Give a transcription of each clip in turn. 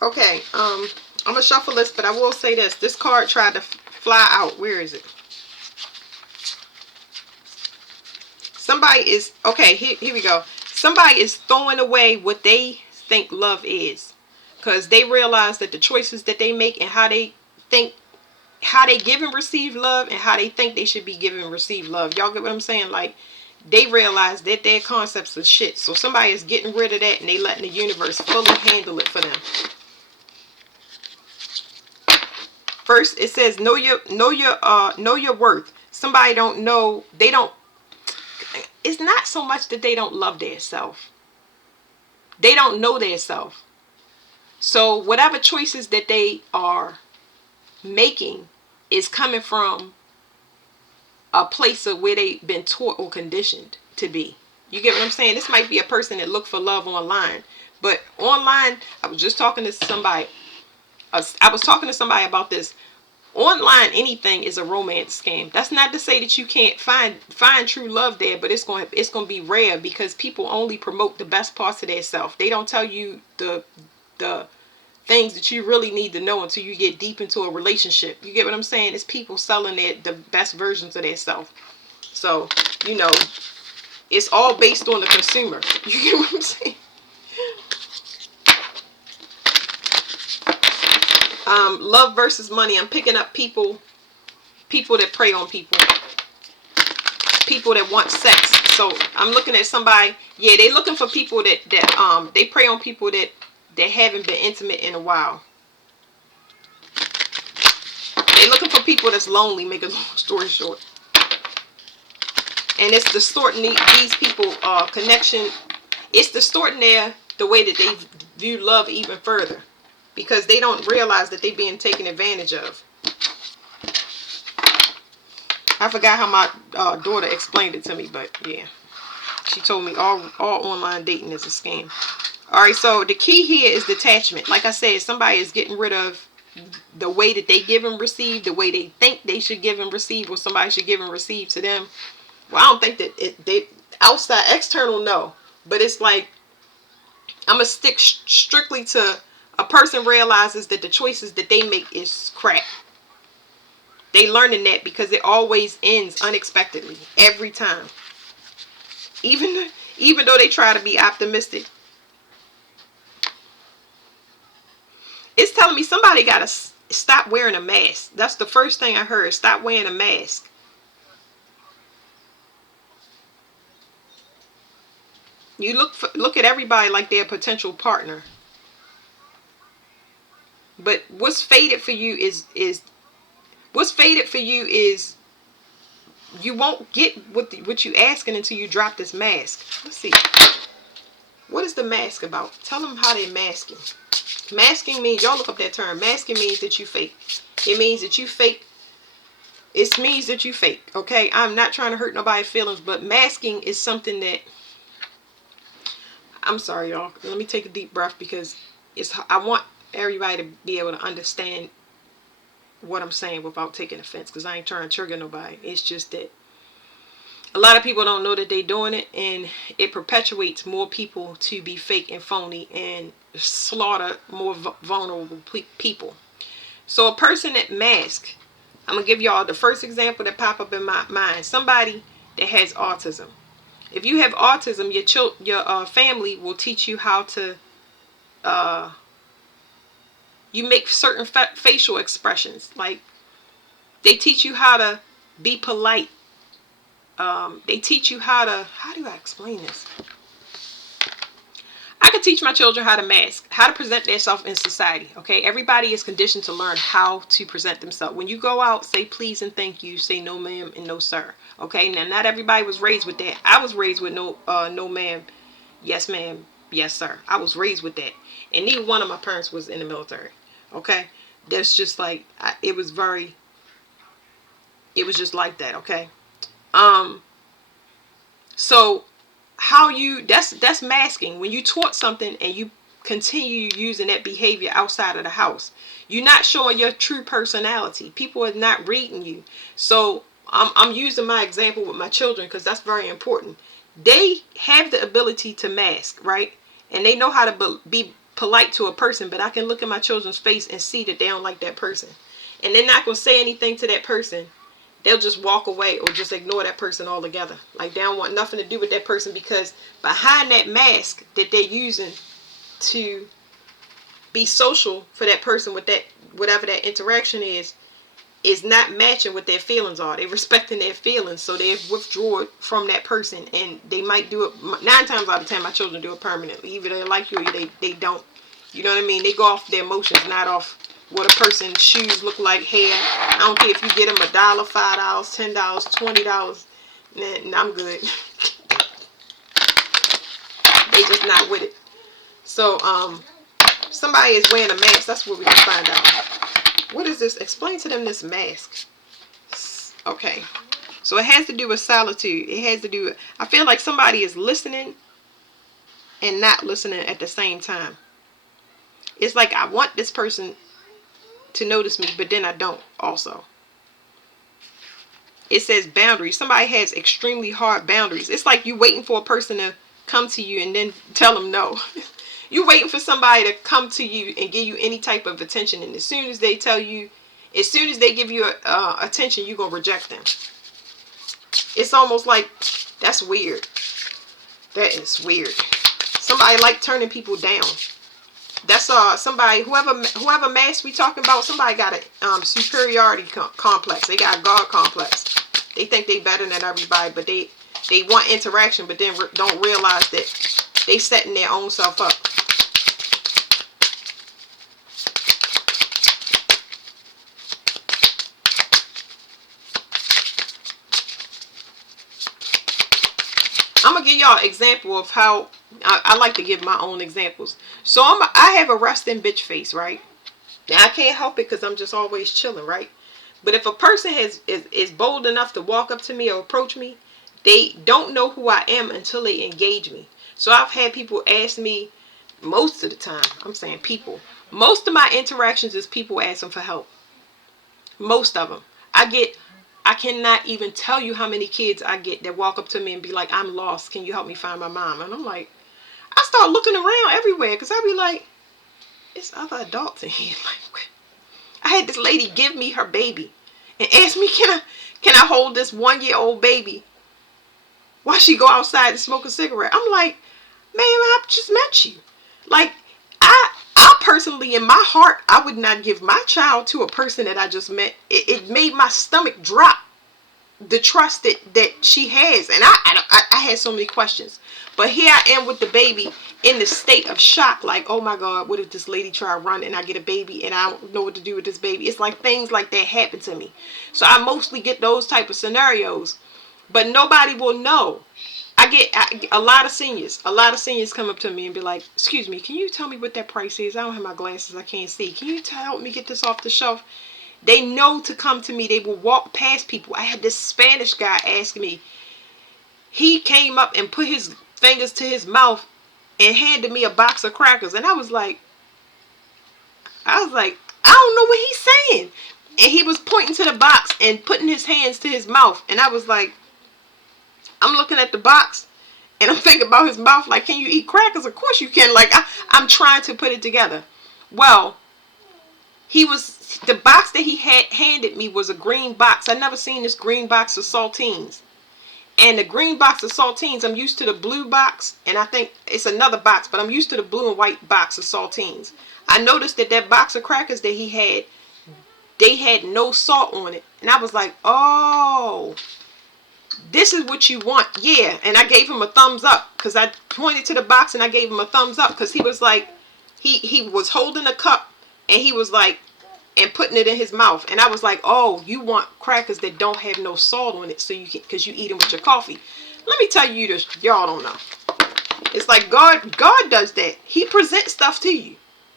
Okay, I'm gonna shuffle this, but I will say this. This card tried to fly out. Where is it? Somebody is, okay, here we go. Somebody is throwing away what they think love is. Because they realize that the choices that they make and how they think, how they give and receive love, and how they think they should be given and receive love. Y'all get what I'm saying? Like, they realize that their concepts are shit. So somebody is getting rid of that and they letting the universe fully handle it for them. First, it says know your worth. Somebody don't know, they don't, it's not so much that they don't love their self. They don't know their self. So whatever choices that they are making is coming from a place of where they've been taught or conditioned to be. You get what I'm saying? This might be a person that look for love online, but online, I was just talking to somebody. I was talking to somebody about this. Online, anything is a romance scam. That's not to say that you can't find true love there, but it's going to be rare because people only promote the best parts of their self. They don't tell you the things that you really need to know until you get deep into a relationship. You get what I'm saying? It's people selling the best versions of their self. So, you know, it's all based on the consumer. You get what I'm saying? Love versus money. I'm picking up people that prey on people that want sex. So I'm looking at somebody, yeah, they looking for people that they prey on people that haven't been intimate in a while. They looking for people that's lonely, make a long story short. And it's distorting these people connection. It's distorting the way that they view love even further, because they don't realize that they're being taken advantage of. I forgot how my daughter explained it to me, but yeah, she told me all online dating is a scam. All right, so the key here is detachment. Like I said, somebody is getting rid of the way that they give and receive, the way they think they should give and receive, or somebody should give and receive to them. Well, I don't think that they outside external, no, but it's like I'm gonna stick strictly to a person realizes that the choices that they make is crap. They learning that because it always ends unexpectedly every time. Even though they try to be optimistic, it's telling me somebody gotta stop wearing a mask. That's the first thing I heard. Stop wearing a mask. You look at everybody like they're a potential partner. But what's faded for you is what's faded for you is you won't get what you asking until you drop this mask. Let's see. What is the mask about? Tell them how they're masking. Masking means, y'all look up that term. Masking means that you fake. It means that you fake. It means that you fake. Okay? I'm not trying to hurt nobody's feelings, but masking is something that, I'm sorry, y'all. Let me take a deep breath because I want everybody to be able to understand what I'm saying without taking offense, because I ain't trying to trigger nobody. It's just that a lot of people don't know that they're doing it, and it perpetuates more people to be fake and phony and slaughter more vulnerable people. So a person that masks, I'm going to give y'all the first example that pop up in my mind. Somebody that has autism. If you have autism, your family will teach you how to you make certain facial expressions. Like, they teach you how to be polite. They teach you how do I explain this? I could teach my children how to mask, how to present themselves in society. Okay, everybody is conditioned to learn how to present themselves. When you go out, say please and thank you, say no ma'am and no sir. Okay, now not everybody was raised with that. I was raised with no ma'am, yes ma'am, yes sir. I was raised with that, and neither one of my parents was in the military. Okay, that's just like it was just like that. Okay, so how you that's masking. When you taught something and you continue using that behavior outside of the house, you're not showing your true personality. People are not reading you. So I'm using my example with my children because that's very important. They have the ability to mask, right? And they know how to be polite to a person, but I can look at my children's face and see that they don't like that person. And they're not going to say anything to that person. They'll just walk away or just ignore that person altogether. Like they don't want nothing to do with that person, because behind that mask that they're using to be social for that person with that, whatever that interaction is not matching what their feelings are. They're respecting their feelings, so they withdraw from that person, and they might do it 9 times out of 10. My children do it permanently. Either they like you or they don't. You know what I mean? They go off their emotions, not off what a person's shoes look like, hair. I don't care if you get them $1, $5, $10, $20. Nah, I'm good. They just not with it. So somebody is wearing a mask. That's what we're gonna find out. What is this? Explain to them this mask. Okay. So it has to do with solitude. It has to do with, I feel like somebody is listening and not listening at the same time. It's like I want this person to notice me, but then I don't also. It says boundaries. Somebody has extremely hard boundaries. It's like you waiting for a person to come to you and then tell them no. You waiting for somebody to come to you and give you any type of attention, and as soon as they tell you, as soon as they give you attention, you're gonna reject them. It's almost like, that's weird. That is weird. Somebody like turning people down. That's somebody, whoever mask we talking about, somebody got a superiority complex. They got a God complex. They think they better than everybody, but they want interaction, but then don't realize that they setting their own self up. I'm gonna give y'all an example of how I like to give my own examples. So I have a resting bitch face, right? Now I can't help it because I'm just always chilling, right? But if a person is bold enough to walk up to me or approach me, they don't know who I am until they engage me. So I've had people ask me, most of the time, I'm saying people, most of my interactions is people asking for help. Most of them. I cannot even tell you how many kids I get that walk up to me and be like, I'm lost, can you help me find my mom? And I'm like, I start looking around everywhere, because I be like, it's other adults in here. Like, I had this lady give me her baby and ask me, can I hold this 1-year-old baby while she go outside and smoke a cigarette? I'm like, ma'am, I just met you. Like, I personally, in my heart, I would not give my child to a person that I just met. It made my stomach drop, the trust that she has. And I had so many questions. But here I am with the baby in the state of shock. Like, oh my God, what if this lady try to run and I get a baby and I don't know what to do with this baby? It's like things like that happen to me. So I mostly get those type of scenarios. But nobody will know. I get a lot of seniors come up to me and be like, excuse me, can you tell me what that price is? I don't have my glasses, I can't see. Can you help me get this off the shelf? They know to come to me. They will walk past people. I had this Spanish guy ask me. He came up and put his fingers to his mouth and handed me a box of crackers. And I was like, I don't know what he's saying. And he was pointing to the box and putting his hands to his mouth. And I was like, I'm looking at the box and I'm thinking about his mouth, like, can you eat crackers? Of course you can. Like, I'm trying to put it together. Well, the box that he had handed me was a green box. I never seen this green box of saltines. And the green box of saltines, I'm used to the blue box, and I think it's another box, but I'm used to the blue and white box of saltines. I noticed that box of crackers that he had, they had no salt on it. And I was like, oh, this is what you want. Yeah. And I gave him a thumbs up, because I pointed to the box and I gave him a thumbs up, because he was like, he was holding a cup and he was like, and putting it in his mouth. And I was like, oh, you want crackers that don't have no salt on it, so you can, because you eat them with your coffee. Let me tell you this, y'all don't know. It's like God does that. He presents stuff to you.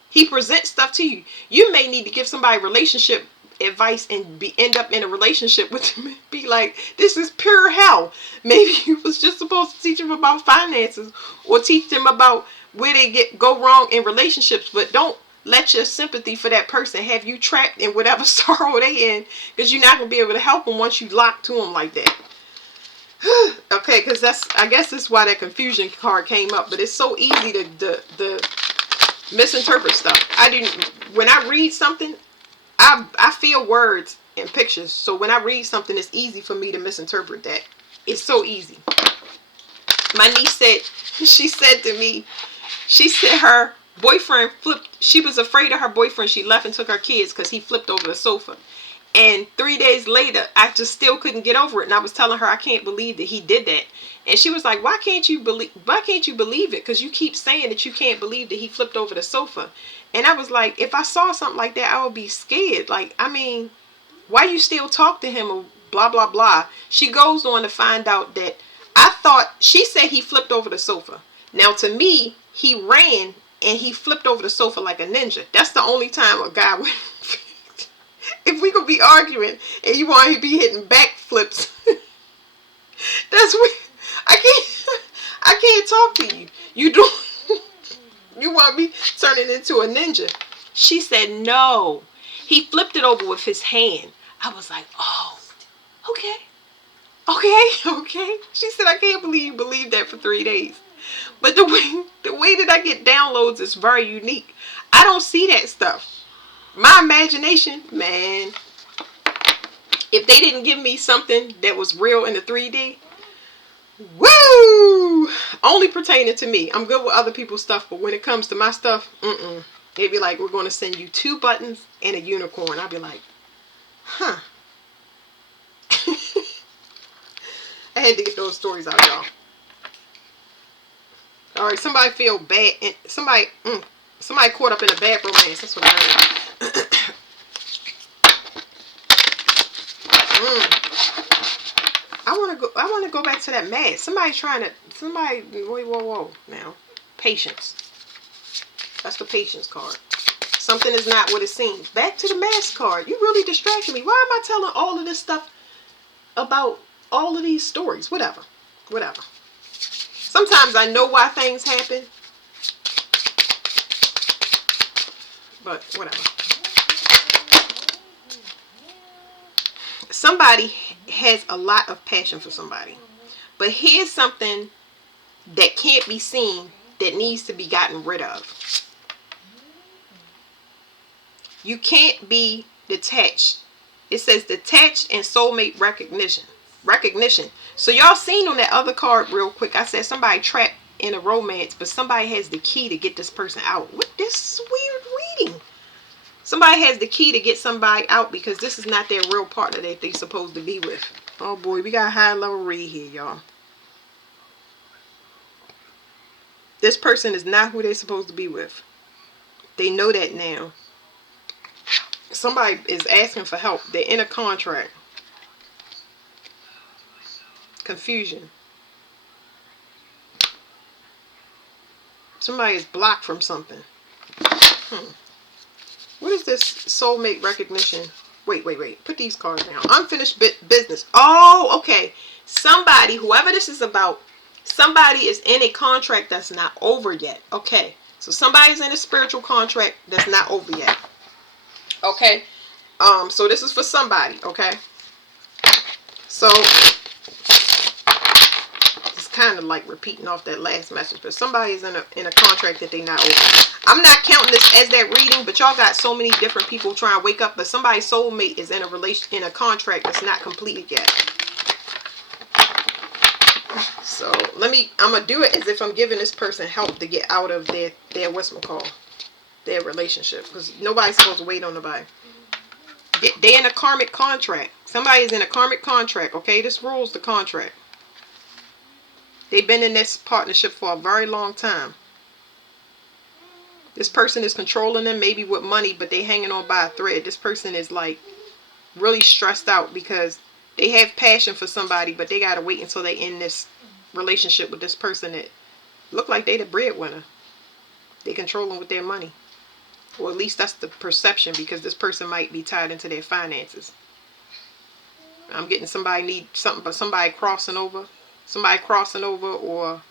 He presents stuff to you. You may need to give somebody relationship advice and end up in a relationship with them and be like, this is pure hell. Maybe you was just supposed to teach them about finances or teach them about where they go wrong in relationships, but don't let your sympathy for that person have you trapped in whatever sorrow they in, because you're not going to be able to help them once you lock to them like that. Okay, because I guess that's why that confusion card came up. But it's so easy to misinterpret stuff. I didn't. When I read something, I feel words and pictures. So when I read something, it's easy for me to misinterpret that. It's so easy. My niece said, she said to me, she said her boyfriend flipped. She was afraid of her boyfriend. She left and took her kids because he flipped over the sofa. And 3 days later, I just still couldn't get over it. And I was telling her, I can't believe that he did that. And she was like, why can't you believe it? Because you keep saying that you can't believe that he flipped over the sofa. And I was like, if I saw something like that, I would be scared. Like, I mean, why you still talk to him or blah, blah, blah. She goes on to find out that she said he flipped over the sofa. Now, to me, he ran and he flipped over the sofa like a ninja. That's the only time a guy would... If we could be arguing and you want to be hitting backflips, that's what I can't talk to you. You do. You want me turning into a ninja? She said no. He flipped it over with his hand. I was like, oh, okay. She said, I can't believe you believed that for 3 days. But the way that I get downloads is very unique. I don't see that stuff. My imagination, man, if they didn't give me something that was real in the 3D, woo, only pertaining to me. I'm good with other people's stuff, but when it comes to my stuff, it'd be like, we're going to send you 2 buttons and a unicorn. I'd be like, huh. I had to get those stories out, y'all. All right, somebody feel bad, and somebody caught up in a bad romance. That's what I heard. I want to go back to that mask. Whoa, now. Patience. That's the patience card. Something is not what it seems. Back to the mask card. You really distracted me. Why am I telling all of this stuff about all of these stories? Whatever. Sometimes I know why things happen. But whatever. Somebody has a lot of passion for somebody. But here's something that can't be seen that needs to be gotten rid of. You can't be detached. It says detached and soulmate recognition. So y'all seen on that other card real quick, I said somebody trapped in a romance, but somebody has the key to get this person out. What? This is weird reading. Somebody has the key to get somebody out because this is not their real partner that they're supposed to be with. Oh boy, we got a high level read here, y'all. This person is not who they're supposed to be with. They know that now. Somebody is asking for help. They're in a contract. Confusion. Somebody is blocked from something. What is this soulmate recognition? Wait. Put these cards down. Unfinished business. Oh, okay. Somebody, whoever this is about, somebody is in a contract that's not over yet. Okay. So somebody's in a spiritual contract that's not over yet. Okay. So this is for somebody. Okay. So it's kind of like repeating off that last message, but somebody is in a contract that they not over. I'm not counting this as that reading, but y'all got so many different people trying to wake up, but somebody's soulmate is in a contract that's not completed yet. So I'm gonna do it as if I'm giving this person help to get out of their their relationship, because nobody's supposed to wait on nobody. They're in a karmic contract. Somebody is in a karmic contract. Okay, this rules the contract. They've been in this partnership for a very long time. This person is controlling them, maybe with money, but they hanging on by a thread. This person is like really stressed out because they have passion for somebody, but they gotta wait until they end this relationship with this person that look like they the breadwinner. They control them with their money. Or at least that's the perception, because this person might be tied into their finances. I'm getting somebody need something, but somebody crossing over, or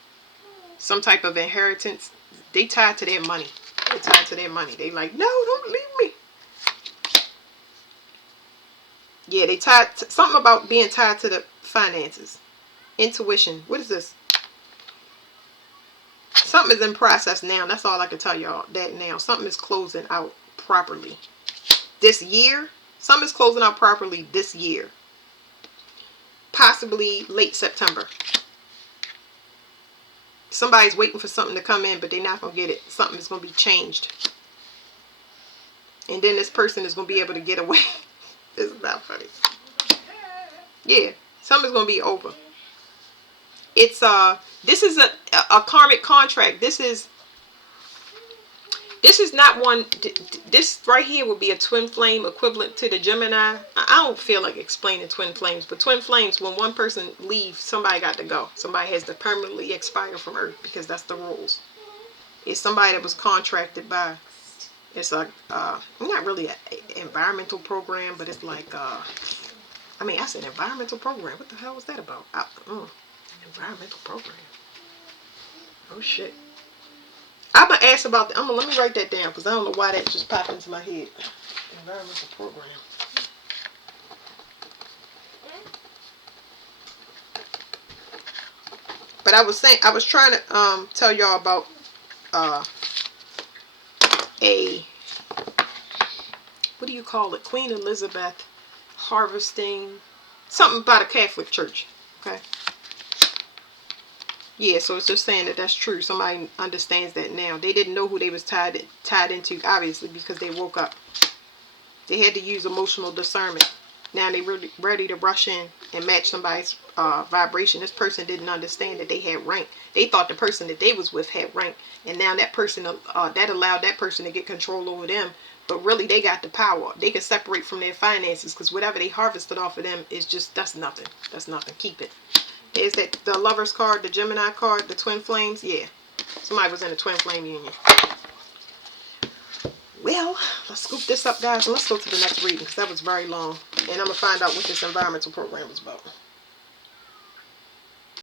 some type of inheritance. They tied to their money. They like, no, don't leave me. Yeah, they tied to, something about being tied to the finances. Intuition. What is this? Something is in process now. That's all I can tell y'all that now. Something is closing out properly. This year, something is closing out properly this year. Possibly late September. Somebody's waiting for something to come in, but they're not going to get it. Something is going to be changed. And then this person is going to be able to get away. This is not funny. Yeah, something's going to be over. It's this is a karmic contract. This is not one. This right here would be a twin flame equivalent to the Gemini. I don't feel like explaining twin flames, but twin flames, when one person leaves, somebody got to go. Somebody has to permanently expire from Earth, because that's the rules. It's somebody that was contracted by. It's a not really an environmental program, but it's like I mean, that's an environmental program. What the hell was that about? Environmental program. Oh shit. I'm gonna ask about that. Let me write that down, because I don't know why that just popped into my head. Environmental program. But I was trying to tell y'all about what do you call it? Queen Elizabeth harvesting something about a Catholic church. Okay. Yeah, so it's just saying that that's true. Somebody understands that now. They didn't know who they was tied into, obviously, because they woke up. They had to use emotional discernment. Now they really ready to rush in and match somebody's vibration. This person didn't understand that they had rank. They thought the person that they was with had rank, and now that person that allowed that person to get control over them. But really, they got the power. They can separate from their finances, because whatever they harvested off of them is just, that's nothing. That's nothing. Keep it. Is that the Lover's card, the Gemini card, the Twin Flames? Yeah. Somebody was in a Twin Flame union. Well, let's scoop this up, guys, and let's go to the next reading, because that was very long. And I'm going to find out what this environmental program is about.